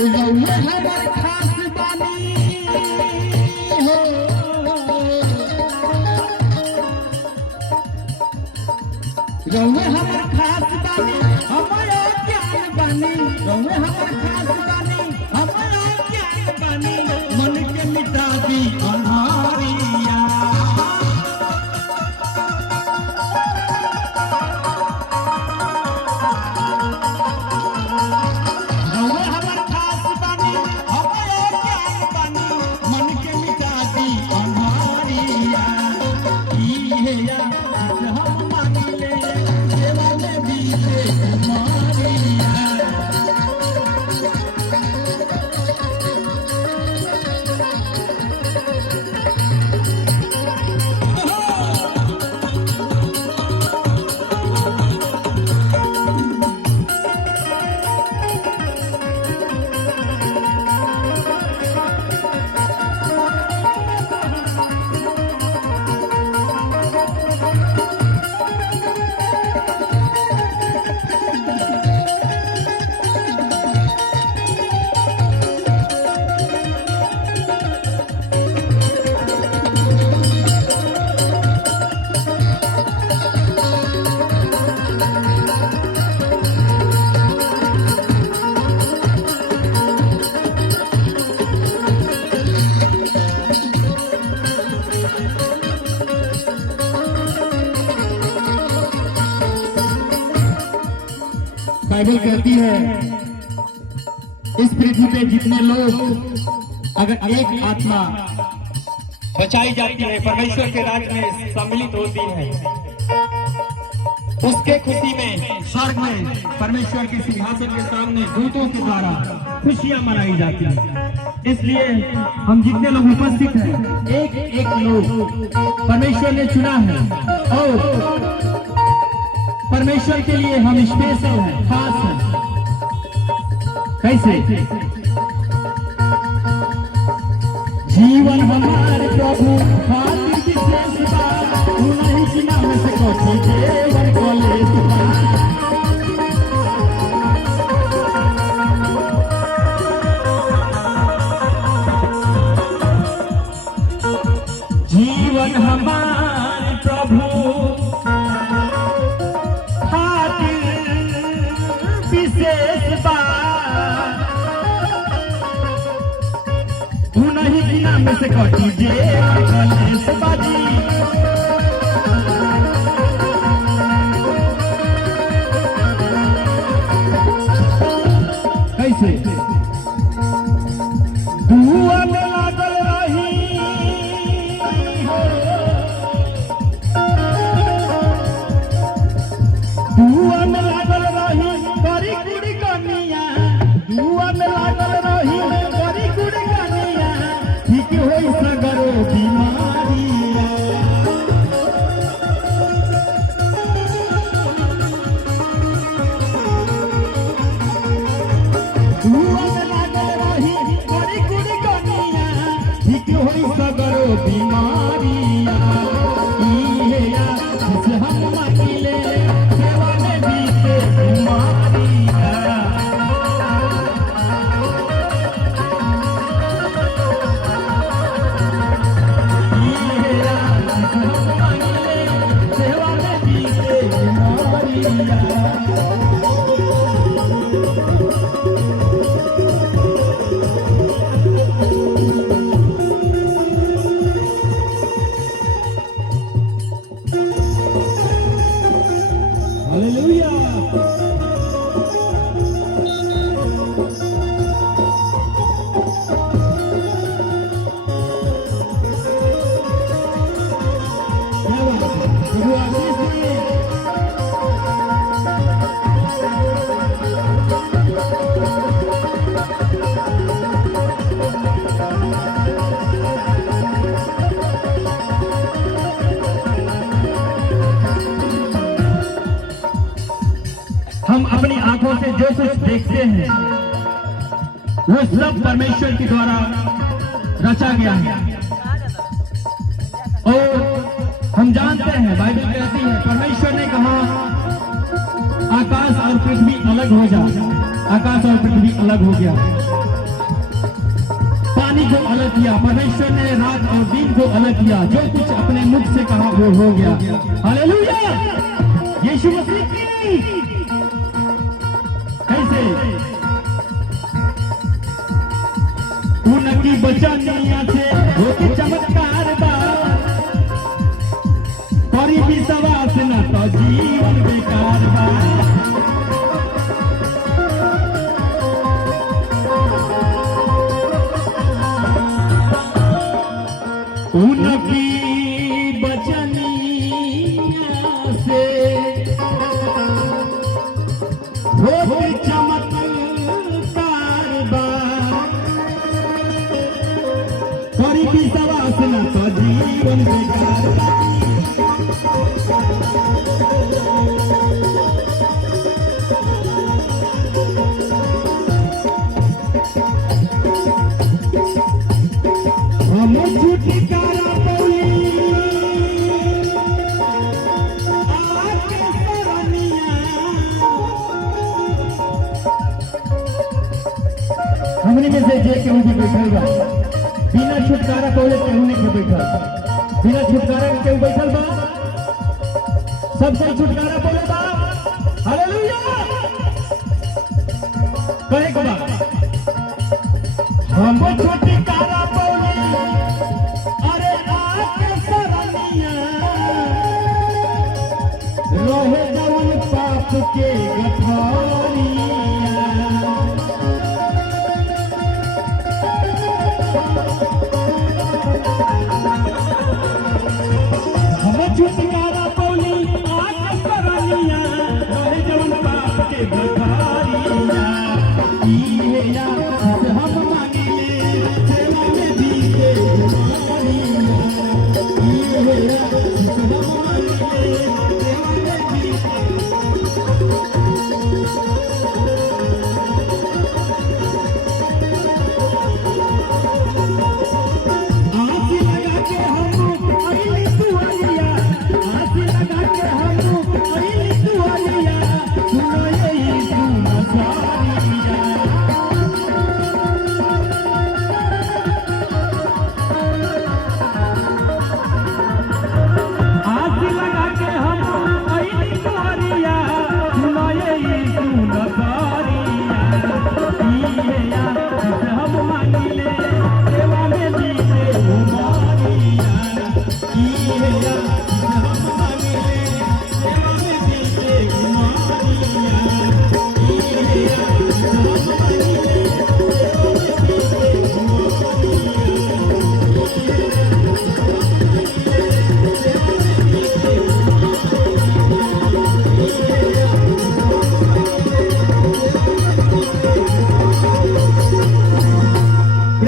रउआ हमर खास बानी हो, रउआ हमर खास बानी, हमारा ज्ञान बानी, रउआ हमर खास बानी, हमारा ज्ञान बानी, मन के मिटा दी अन्हारिया। बाइबल कहती है इस पृथ्वी पे जितने लोग अगर एक आत्मा बचाई जाती है, परमेश्वर के राज में सम्मिलित होती है, उसके खुशी में स्वर्ग में परमेश्वर के सिंहासन के सामने दूतों के द्वारा खुशियां मनाई जाती है। इसलिए हम जितने लोग उपस्थित हैं, एक एक लोग परमेश्वर ने चुना है और परमेश्वर के लिए हम स्पेशल हैं, खास हैं। कैसे? जीवन हमारे प्रभु खातिर विशेष बात, उन्हीं के नाम से कोई जीवन को ले जीवन हमारे प्रभु विशेष बात, उन्हीं की नाम से कटी जे बाजी। कैसे? दुआ में लागल रही हो, दुआ में लागल रही बड़ी कुड़ी कनिया, दुआ में लागल रही बड़ी कुड़ी कनिया, ठीक होई सगरो बीमारिया। दुआ में लागल रही बड़ी कुड़ी कनिया, ठीक होई सगरो बीमारिया। इहे या जिसे हम मांगिले सेवा में बीते बीमारिया। इहे या जिसे हम मांगिले सेवा में बीते बीमारिया। हम अपनी आंखों से जो कुछ देखते हैं वो सब परमेश्वर के द्वारा रचा गया है। और हम जानते हैं बाइबल कहती है परमेश्वर ने कहा आकाश और पृथ्वी अलग हो जा, आकाश और पृथ्वी अलग हो गया। पानी को अलग किया, परमेश्वर ने रात और दिन को अलग किया, जो कुछ अपने मुख से कहा वो हो गया। हालेलुया, यीशु मसीह की कैसे उनकी बचनिया से होती चमत्कार बा, करी विश्वास न तो जीवन बेकार बा। उनकी बचनिया से होती चमत्कार बा, करी विश्वास न तो जीवन बेकार बा। हम छुटकारा पाई आके सरनिया, हमने में से जे केहू भी बैठल बा बिना छुटकारा पावे केहू नहीं के बैठल, बिना छुटकारा के केहू बैठल बा, सब कोई छुटकारा पावे बा। हालेलुया, कहे के बा हम छोटी